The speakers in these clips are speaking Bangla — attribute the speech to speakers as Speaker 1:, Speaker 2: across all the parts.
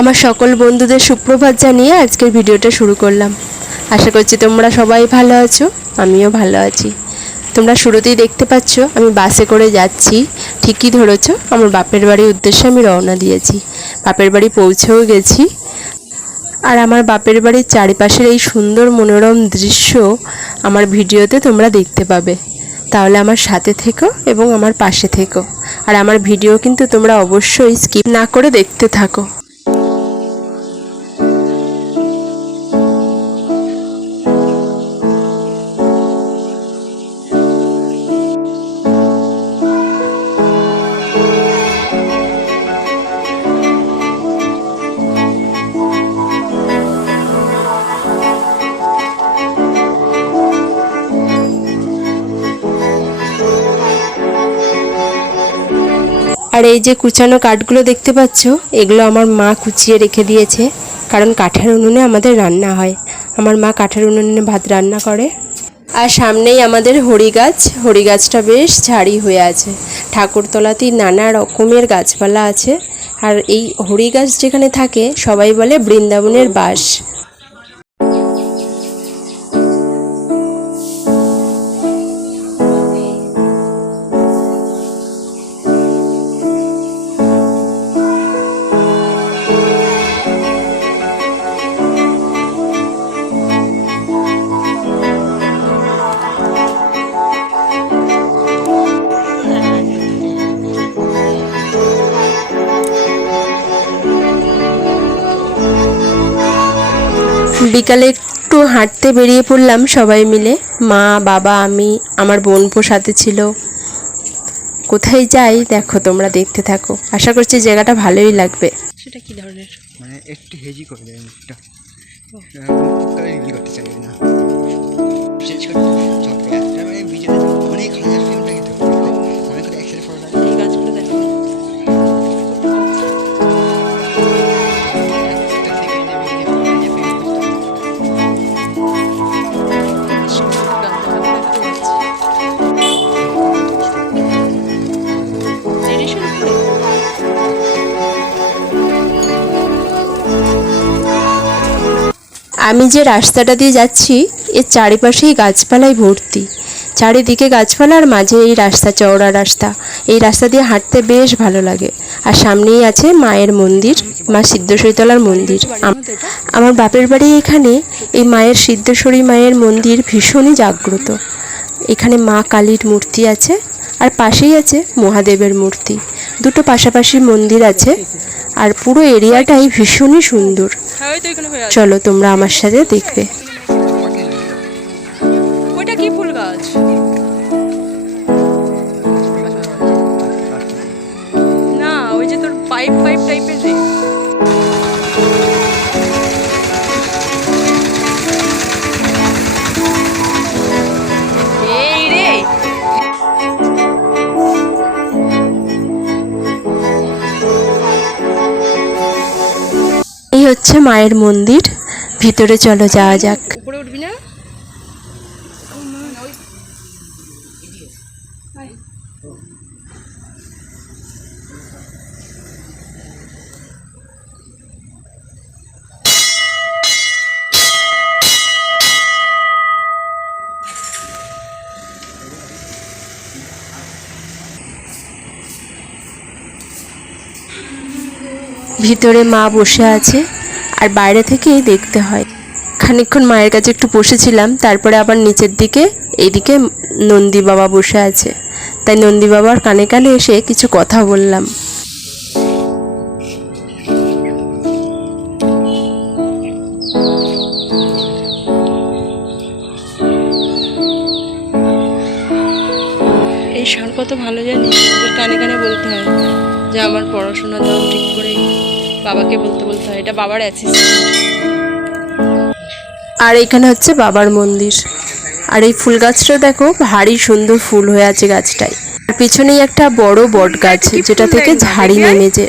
Speaker 1: আমার সকল বন্ধুদের সুপ্রভাত জানিয়ে আজকের ভিডিওটা শুরু করলাম। আশা করছি তোমরা সবাই ভালো আছো, আমিও ভালো আছি। তোমরা শুরুতেই দেখতে পাচ্ছ, আমি বাসে করে যাচ্ছি। ঠিকই ধরেছ, আমার বাপের বাড়ির উদ্দেশ্যে আমি রওনা দিয়েছি। বাপের বাড়ি পৌঁছেও গেছি। আর আমার বাপের বাড়ির চারিপাশের এই সুন্দর মনোরম দৃশ্য আমার ভিডিওতে তোমরা দেখতে পাবে। তাহলে আমার সাথে থেকো এবং আমার পাশে থেকো। আর আমার ভিডিও কিন্তু তোমরা অবশ্যই স্কিপ না করে দেখতে থাকো। আর এই যে কুচানো কাঠগুলো দেখতে পাচ্ছ, এগুলো আমার মা কুচিয়ে রেখে দিয়েছে। কারণ কাঠের উনুনে আমাদের রান্না হয়। আমার মা কাঠের উনুনে ভাত রান্না করে। আর সামনেই আমাদের হরি গাছ। হরি গাছটা বেশ ঝাড়ি হয়ে আছে। ঠাকুরতলাতেই নানা রকমের গাছপালা আছে। আর এই হরি গাছ যেখানে থাকে, সবাই বলে বৃন্দাবনের বাস। বিকালে একটু হাঁটতে বেরিয়ে পড়লাম সবাই মিলে। মা বাবা আমি আমার বোনপো সাথে ছিল। কোথায় যাই দেখো তোমরা দেখতে থাকো। আশা করছি জায়গাটা ভালোই লাগবে। সেটা কি ধরনের?
Speaker 2: মানে একটু হেজি করে দেয় মুখটা করতে চাই না।
Speaker 1: আমি যে রাস্তাটা দিয়ে যাচ্ছি, এর চারিপাশেই গাছপালায় ভর্তি। চারিদিকে গাছপালা আর মাঝে এই রাস্তা চওড়া রাস্তা। এই রাস্তা দিয়ে হাঁটতে বেশ ভালো লাগে। আর সামনেই আছে মায়ের মন্দির, মা সিদ্ধেশ্বরীতলার মন্দির। আমার বাপের বাড়ি এখানে এই মায়ের সিদ্ধেশ্বরী মায়ের মন্দির ভীষণই জাগ্রত। এখানে মা কালীর মূর্তি আছে, আর পাশেই আছে মহাদেবের মূর্তি। দুটো পাশাপাশি মন্দির আছে। আর পুরো এরিয়াটাই ভীষণই সুন্দর। চলো তোমরা আমার সাথে দেখবে।
Speaker 3: না, ওই যে তোর পাইপ পাইপ টাইপের এই
Speaker 1: হচ্ছে মায়ের মন্দির। ভিতরে চলো যাওয়া যাক।
Speaker 3: উঠবি না?
Speaker 1: ভিতরে মা বসে আছে আর বাইরে থেকেই দেখতে হয়। খানিকক্ষণ মায়ের কাছে একটু বসেছিলাম, তারপরে আবার নিচের দিকে, এইদিকে নন্দী বাবা বসে আছে। তাই নন্দী বাবার কানে কানে এসে কিছু কথা বললাম।
Speaker 3: এই সার কত ভালো জানি কানে কানে বলতে হয় যে আমার পড়াশোনা দাও ঠিক করে বাবাকে বলতে বলতে হয় এটা বাবার অ্যাসিস্ট্যান্ট
Speaker 1: আর এখানে হচ্ছে বাবার মন্দির। আর এই ফুল গাছটা দেখো ভারী সুন্দর ফুল হয়ে আছে গাছটায়। আর পিছনেই একটা বড় বট গাছ যেটা থেকে ঝাড়ি নেমেছে।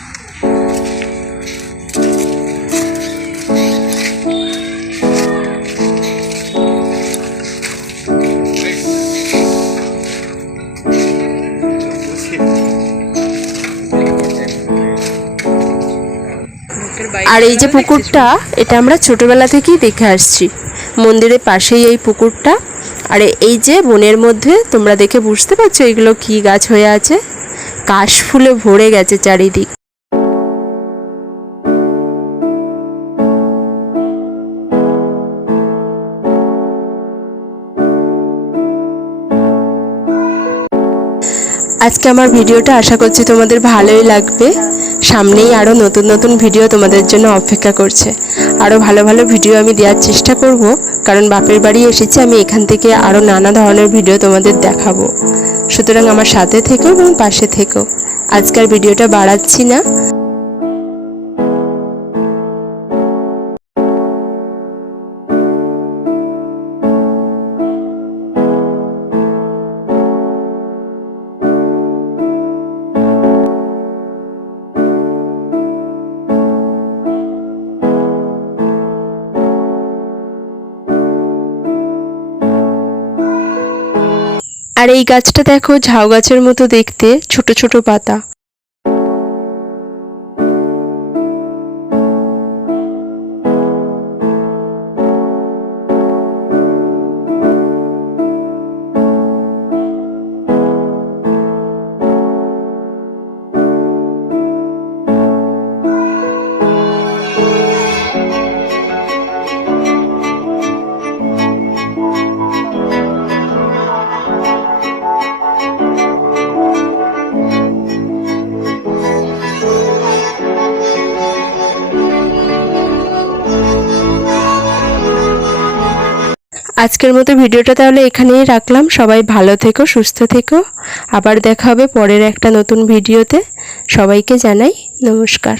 Speaker 1: আর এই যে পুকুরটা, এটা আমরা ছোটবেলা থেকেই দেখে আসছি। মন্দিরের পাশেই এই পুকুরটা। আর এই যে বনের মধ্যে, তোমরা দেখে বুঝতে পারছ এগুলো কি গাছ হয়ে আছে? কাশ ফুলে ভরে গেছে চারিদিক। আজকে আমার ভিডিওটা আশা করছি তোমাদের ভালোই লাগবে। সামনেই আরও নতুন নতুন ভিডিও তোমাদের জন্য অপেক্ষা করছে। আরও ভালো ভালো ভিডিও আমি দেওয়ার চেষ্টা করব, কারণ বাপের বাড়ি এসেছি, আমি এখান থেকে আরও নানা ধরনের ভিডিও তোমাদের দেখাবো। সুতরাং আমার সাথে থেকো এবং পাশে থেকো। আজকের ভিডিওটা বাড়াচ্ছি না। আর এই গাছটা দেখো ঝাউ গাছের মতো দেখতে ছোট ছোট পাতা। আজকের মতো ভিডিওটা তাহলে এখানেই রাখলাম। সবাই ভালো থেকো, সুস্থ থেকো। আবার দেখা হবে পরের একটা নতুন ভিডিওতে। সবাইকে জানাই নমস্কার।